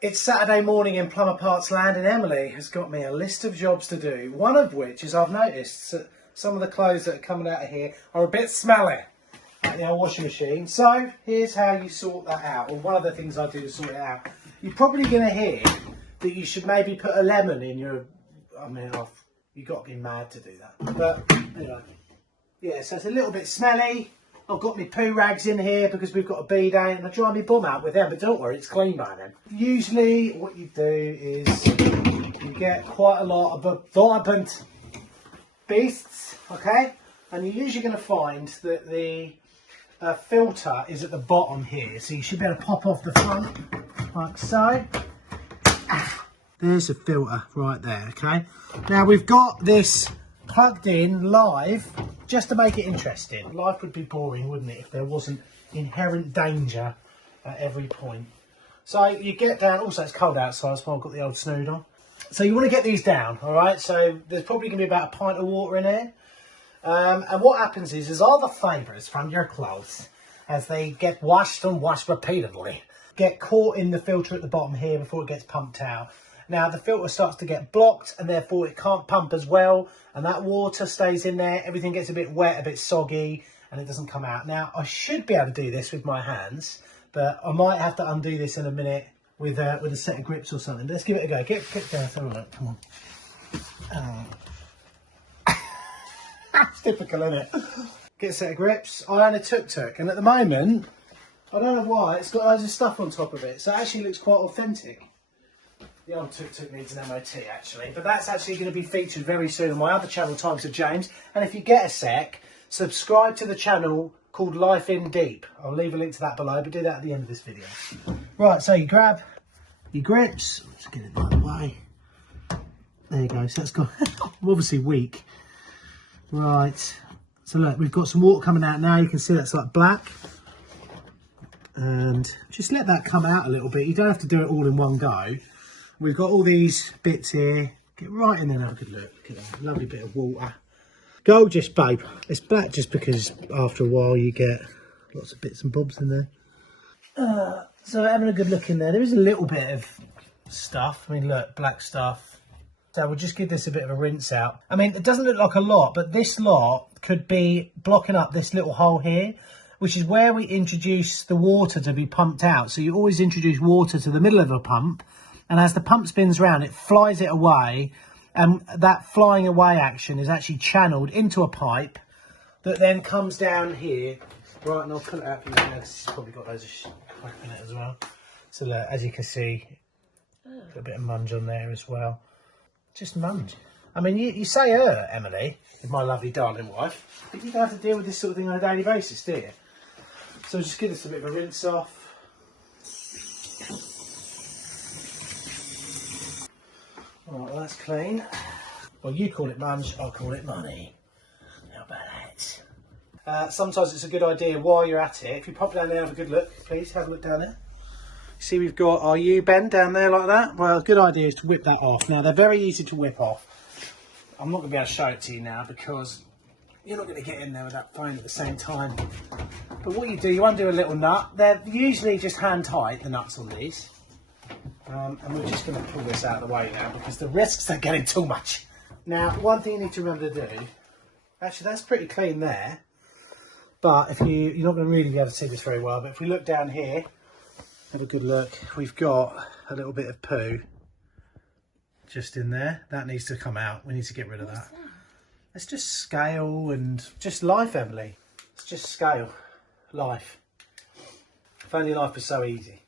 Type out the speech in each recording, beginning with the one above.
It's Saturday morning in Plumber Parts land and Emily has got me a list of jobs to do. One of which is I've noticed that some of the clothes that are coming out of here are a bit smelly at the old washing machine. So here's how you sort that out, or one of the things I do to sort it out. You're probably going to hear that you should maybe put a lemon in your... you've got to be mad to do that. But anyway, yeah, so it's a little bit smelly. I've got my poo rags in here because we've got a bidet and I dry my bum out with them, but don't worry, it's clean by then. Usually what you do is you get quite a lot of absorbent beasts, okay? And you're usually going to find that the filter is at the bottom here. So you should be able to pop off the front like so. There's the filter right there, okay? Now we've got this plugged in live just to make it interesting. Life would be boring, wouldn't it, if there wasn't inherent danger at every point. So you get down, also it's cold outside, so I've got the old snood on. So you want to get these down, all right? So there's probably going to be about a pint of water in here. And what happens is all the fibres from your clothes, as they get washed and washed repeatedly, get caught in the filter at the bottom here before it gets pumped out. Now the filter starts to get blocked and therefore it can't pump as well, and that water stays in there, everything gets a bit wet, a bit soggy, and it doesn't come out. Now I should be able to do this with my hands, but I might have to undo this in a minute with a set of grips or something. Let's give it a go. Get down, have a look, come on. It's typical, isn't it? Get a set of grips. I own a tuk-tuk, and at the moment, I don't know why, it's got loads of stuff on top of it, so it actually looks quite authentic. The old tuk-tuk needs an MOT actually, but that's actually going to be featured very soon on my other channel, Times of James. And if you get a sec, subscribe to the channel called Life in Deep. I'll leave a link to that below, but do that at the end of this video. Right, so you grab your grips. Let's get it the other way. There you go. So that's got I'm obviously weak. Right. So look, we've got some water coming out now. You can see that's like black. And just let that come out a little bit. You don't have to do it all in one go. We've got all these bits here. Get right in there and have a good look. Look at that lovely bit of water. Gorgeous, babe. It's black just because after a while you get lots of bits and bobs in there. So having a good look in there. There is a little bit of stuff. I mean, look, black stuff. So we'll just give this a bit of a rinse out. I mean, it doesn't look like a lot, but this lot could be blocking up this little hole here, which is where we introduce the water to be pumped out. So you always introduce water to the middle of a pump. And as the pump spins round, it flies it away, and that flying away action is actually channeled into a pipe that then comes down here. Right, and I'll pull it out for you now because it's probably got loads of crap in it as well. So look, as you can see, got a bit of munge on there as well. Just munge. I mean, you say Emily, is my lovely darling wife, but you don't have to deal with this sort of thing on a daily basis, do you? So just give this a bit of a rinse off. Alright, well that's clean. Well, you call it munge, I'll call it money. How about that? Sometimes it's a good idea while you're at it, if you pop down there and have a good look, please have a look down there. See, we've got our U-bend down there like that. Well, a good idea is to whip that off. Now, they're very easy to whip off. I'm not going to be able to show it to you now because you're not going to get in there with that phone at the same time. But what you do, you undo a little nut. They're usually just hand tight, the nuts on these. And we're just going to pull this out of the way now because the risks are getting too much. Now, one thing you need to remember to do, actually that's pretty clean there, but if you're not going to really be able to see this very well, but if we look down here, have a good look, we've got a little bit of poo just in there. That needs to come out. We need to get rid of that. It's just scale and just life, Emily. It's just scale, life. If only life was so easy.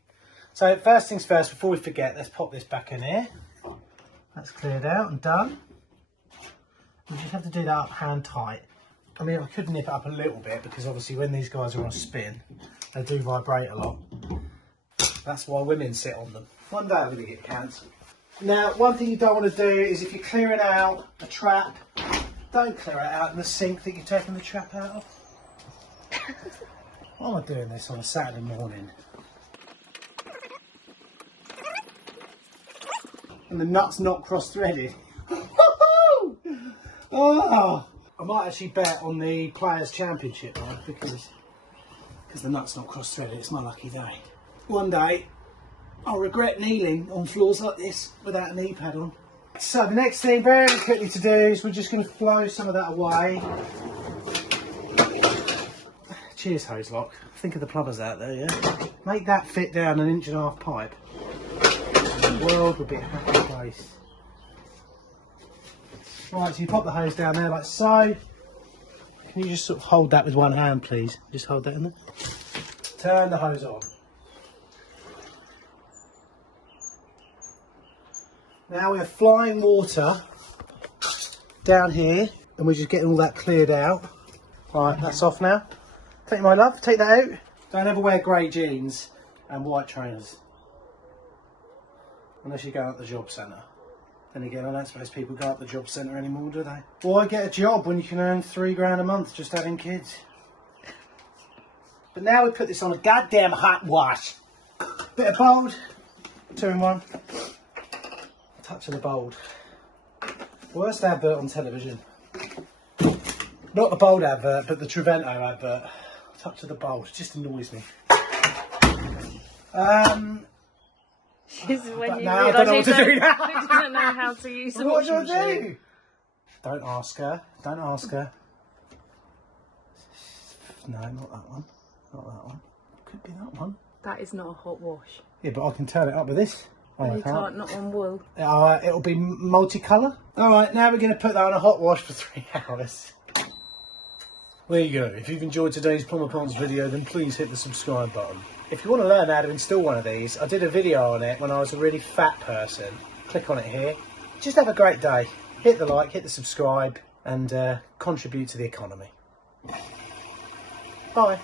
So first things first, before we forget, let's pop this back in here. That's cleared out and done. You just have to do that up hand tight. I mean, I could nip it up a little bit because obviously when these guys are on spin, they do vibrate a lot. That's why women sit on them. One day I'm going to get cancelled. Now, one thing you don't want to do is if you're clearing out a trap, don't clear it out in the sink that you're taking the trap out of. Why am I doing this on a Saturday morning? And the nut's not cross-threaded. Oh, I might actually bet on the Players' Championship now because the nut's not cross-threaded. It's my lucky day. One day, I'll regret kneeling on floors like this without a knee pad on. So the next thing very quickly to do is we're just going to flow some of that away. Cheers, hose lock. Think of the plumbers out there, yeah? Make that fit down 1.5 inch pipe. The world would be a happy place. Right, so you pop the hose down there like so. Can you just sort of hold that with one hand, please? Just hold that in there. Turn the hose on. Now we're flying water down here, and we're just getting all that cleared out. Right, that's off now. Take my love, take that out. Don't ever wear grey jeans and white trainers. Unless you're going up the job centre. Then again, I don't suppose people go up the job centre anymore, do they? Why get a job when you can earn £3 a month just having kids? But now we put this on a goddamn hot wash. Bit of bold, 2-in-1. Touch of the bold. Worst advert on television. Not the bold advert, but the Trevento advert. Touch of the bold. It just annoys me. This is when you now I don't know what to do now. You don't know how to use the What do washing I machine. do? Don't ask her. Don't ask her. No, not that one. Not that one. Could be that one. That is not a hot wash. Yeah, but I can turn it up with this. Oh, You I can't. can't, not on wool. It'll be multicolour. Alright, now we're going to put that on a hot wash for 3 hours. There you go. If you've enjoyed today's Plumber Ponds video, then please hit the subscribe button. If you want to learn how to install one of these, I did a video on it when I was a really fat person. Click on it here. Just have a great day. Hit the like, hit the subscribe, and contribute to the economy. Bye.